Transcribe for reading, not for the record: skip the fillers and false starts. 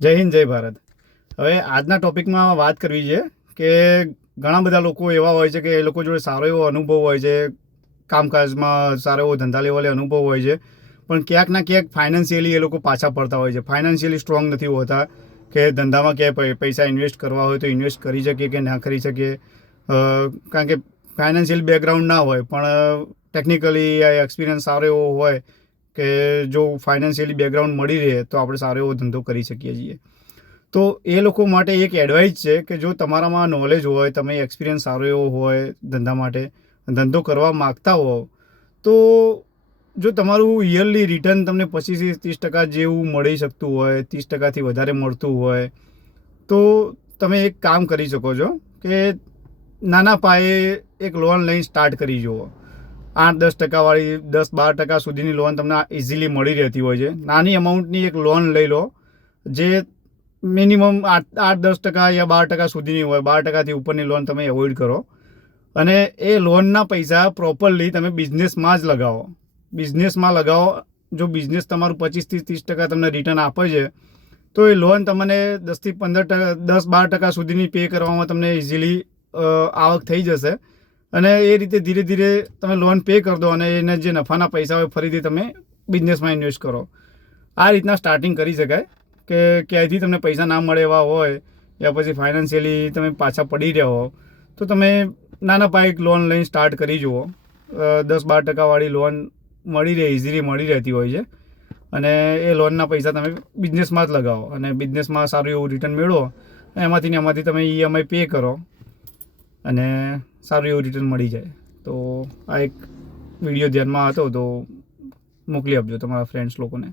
જય હિન્દ, જય ભારત. હવે આજના ટોપિકમાં વાત કરવી છે કે ઘણા બધા લોકો એવા હોય છે કે એ લોકો જોડે સારો એવો અનુભવ હોય છે, કામકાજમાં સારો એવો ધંધા લેવલે અનુભવ હોય છે, પણ ક્યાંક ના ક્યાંક ફાઇનાન્શિયલી એ લોકો પાછા પડતા હોય છે. ફાઇનાન્શિયલી સ્ટ્રોંગ નથી હોતા કે ધંધામાં ક્યાંય પૈસા ઇન્વેસ્ટ કરવા હોય તો ઇન્વેસ્ટ કરી શકીએ કે ના કરી શકીએ. કારણ કે ફાઇનાન્શિયલ બેકગ્રાઉન્ડ ના હોય પણ ટેકનિકલી એક્સપિરિયન્સ સારો એવો હોય કે જો ફાઇનાન્શિયલી બેકગ્રાઉન્ડ મળી રહે તો આપણે સારો એવો ધંધો કરી શકીએ છીએ. તો એ લોકો માટે એક એડવાઇસ છે કે જો તમારામાં નોલેજ હોય, તમે એક્સપિરિયન્સ સારો એવો હોય ધંધા માટે, ધંધો કરવા માગતા હો, તો જો તમારું યરલી રિટર્ન તમને 25-30% જેવું મળી શકતું હોય, 30%થી વધારે મળતું હોય, તો તમે એક કામ કરી શકો છો કે નાના પાયે એક લોન લઈને સ્ટાર્ટ કરી જુઓ. 8-10%વાળી, 10-12% સુધીની લોન તમને ઇઝીલી મળી રહેતી હોય છે. નાની અમાઉન્ટની એક લોન લઈ લો જે મિનિમમ 8-10% યા 12% સુધીની હોય. 12%થી ઉપરની લોન તમે એવોઇડ કરો અને એ લોનના પૈસા પ્રોપરલી તમે બિઝનેસમાં જ લગાવો. બિઝનેસમાં લગાવો. જો બિઝનેસ તમારું 25-30% તમને રિટર્ન આપે છે તો એ લોન તમને 10-15%, 10-12% સુધીની પે કરવામાં તમને ઇઝીલી આવક થઈ જશે અને એ રીતે ધીરે ધીરે તમે લોન પે કરી દો અને એના જે નફાના પૈસા હોય ફરીથી તમે બિઝનેસમાં ઇન્વેસ્ટ કરો. આ રીતના સ્ટાર્ટિંગ કરી શકાય કે ક્યાંયથી તમને પૈસા ના મળે એવા હોય યા પછી ફાઇનાન્શિયલી તમે પાછા પડી રહ્યા હો તો તમે નાના પાયે એક લોન લઈને સ્ટાર્ટ કરી જુઓ. 10-12%વાળી લોન મળી રહે, ઇઝીલી મળી રહેતી હોય છે અને એ લોનના પૈસા તમે બિઝનેસમાં જ લગાવો અને બિઝનેસમાં સારું એવું રિટર્ન મેળવો. એમાંથી તમે EMI પે કરો અને સારું એવું રિટર્ન મળી જાય. તો આ એક વિડીયો ધ્યાનમાં હતો તો મોકલી આપજો તમારા ફ્રેન્ડ્સ લોકોને.